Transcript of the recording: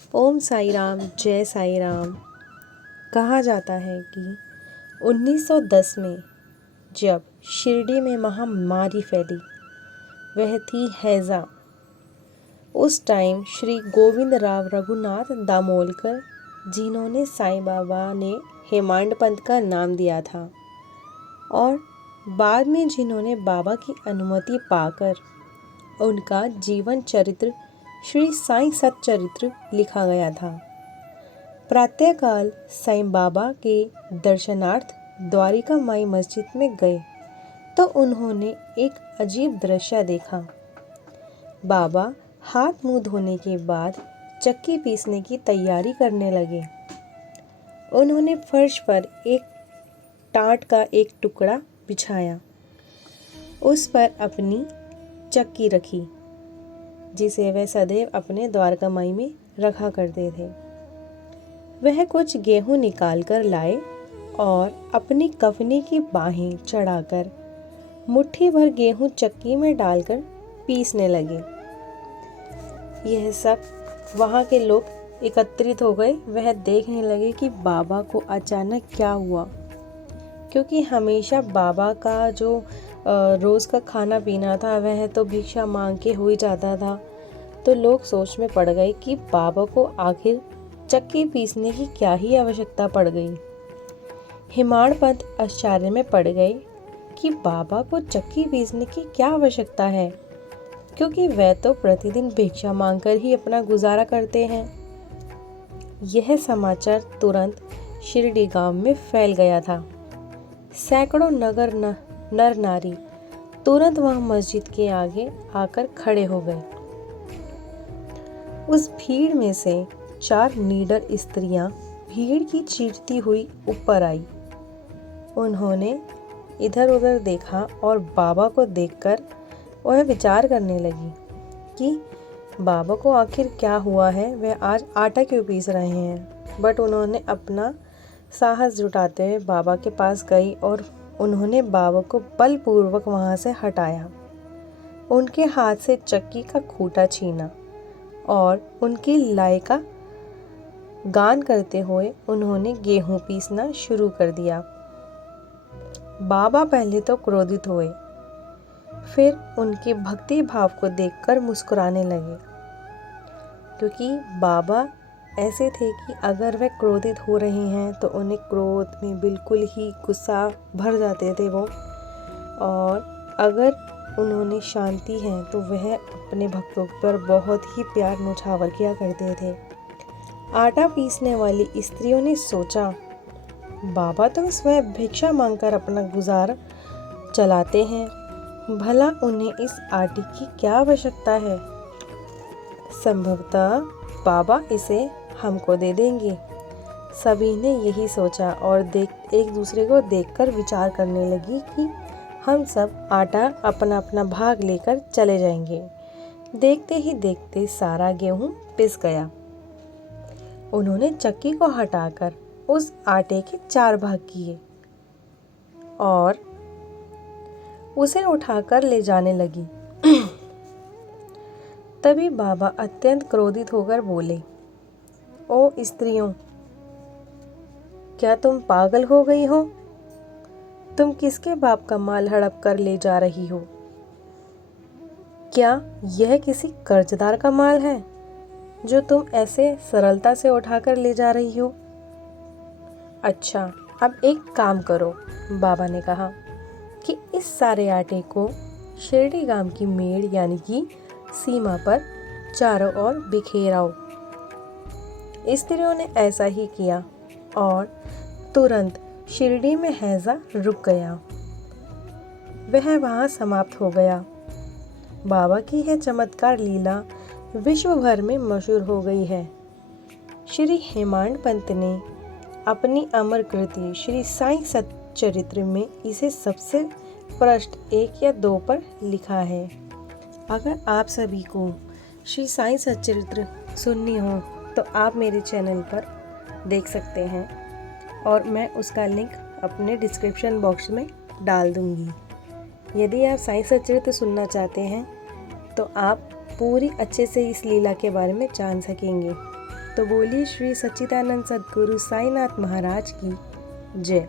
ओम साई राम, जय साई राम। कहा जाता है कि 1910 में जब शिरडी में महामारी फैली, वह थी हैज़ा। उस टाइम श्री गोविंद राव रघुनाथ दामोलकर, जिन्होंने साईं बाबा ने हेमांड पंथ का नाम दिया था और बाद में जिन्होंने बाबा की अनुमति पाकर उनका जीवन चरित्र श्री साईं सच्चरित्र लिखा गया था। प्रातःकाल साईं बाबा के दर्शनार्थ द्वारिका माई मस्जिद में गए तो उन्होंने एक अजीब दृश्य देखा। बाबा हाथ मुंह धोने के बाद चक्की पीसने की तैयारी करने लगे। उन्होंने फर्श पर एक टाट का एक टुकड़ा बिछाया, उस पर अपनी चक्की रखी जिसे वह सदैव अपने द्वारका माई में रखा करते थे। वह कुछ गेहूं निकाल कर लाए और अपनी कफनी की बाहें चढ़ाकर मुट्ठी भर गेहूं चक्की में डालकर पीसने लगे। यह सब वहाँ के लोग एकत्रित हो गए। वह देखने लगे कि बाबा को अचानक क्या हुआ, क्योंकि हमेशा बाबा का जो रोज़ का खाना पीना था वह तो भिक्षा मांग के हो ही जाता था। तो लोग सोच में पड़ गए कि बाबा को आखिर चक्की पीसने की क्या ही आवश्यकता पड़ गई। हेमाड़ पंत आश्चर्य में पड़ गए कि बाबा को चक्की पीसने की क्या आवश्यकता है, क्योंकि वह तो प्रतिदिन भिक्षा मांगकर ही अपना गुजारा करते हैं। यह समाचार तुरंत शिरडी गांव में फैल गया था। सैकड़ों नर नारी तुरंत वह मस्जिद के आगे आकर खड़े हो गए। उस भीड़ में से 4 निडर स्त्रियां भीड़ की चीरती हुई ऊपर आई। उन्होंने इधर उधर देखा और बाबा को देखकर वह विचार करने लगी कि बाबा को आखिर क्या हुआ है, वह आज आटा क्यों पीस रहे हैं। बट उन्होंने अपना साहस जुटाते हुए बाबा के पास गई और उन्होंने बाबा को बलपूर्वक वहाँ से हटाया। उनके हाथ से चक्की का खूंटा छीना और उनकी लाई का गान करते हुए उन्होंने गेहूं पीसना शुरू कर दिया। बाबा पहले तो क्रोधित हुए, फिर उनके भक्ति भाव को देखकर मुस्कुराने लगे, क्योंकि बाबा ऐसे थे कि अगर वह क्रोधित हो रहे हैं तो उन्हें क्रोध में बिल्कुल ही गुस्सा भर जाते थे वो, और अगर उन्होंने शांति है तो वह अपने भक्तों पर बहुत ही प्यार न्योछावर किया करते थे। आटा पीसने वाली स्त्रियों ने सोचा, बाबा तो स्वयं भिक्षा मांगकर अपना गुजारा चलाते हैं, भला उन्हें इस आटे की क्या आवश्यकता है। संभवतः बाबा इसे हमको दे देंगे। सभी ने यही सोचा और एक दूसरे को देखकर विचार करने लगी कि हम सब आटा अपना अपना भाग लेकर चले जाएंगे। देखते ही देखते सारा गेहूं पिस गया। उन्होंने चक्की को हटाकर उस आटे के 4 भाग किए और उसे उठाकर ले जाने लगी। तभी बाबा अत्यंत क्रोधित होकर बोले, ओ स्त्रियों, क्या तुम पागल हो गई हो? तुम किसके बाप का माल हड़प कर ले जा रही हो? क्या यह किसी कर्जदार का माल है जो तुम ऐसे सरलता से उठाकर ले जा रही हो? अच्छा, अब एक काम करो, बाबा ने कहा कि इस सारे आटे को शिरडी गांव की मेड़ यानी कि सीमा पर चारों ओर बिखेर आओ। स्त्रियों ने ऐसा ही किया और तुरंत शिरडी में हैज़ा रुक गया। वह वहाँ समाप्त हो गया। बाबा की यह चमत्कार लीला विश्व भर में मशहूर हो गई है। श्री हेमांड पंत ने अपनी अमर कृति श्री साईं सच्चरित्र में इसे सबसे पृष्ठ 1 या 2 पर लिखा है। अगर आप सभी को श्री साईं सच्चरित्र सुननी हो तो आप मेरे चैनल पर देख सकते हैं और मैं उसका लिंक अपने डिस्क्रिप्शन बॉक्स में डाल दूंगी। यदि आप साईं सच्चरित्र सुनना चाहते हैं तो आप पूरी अच्छे से इस लीला के बारे में जान सकेंगे। तो बोलिए श्री सच्चिदानंद सद्गुरु साईनाथ महाराज की जय।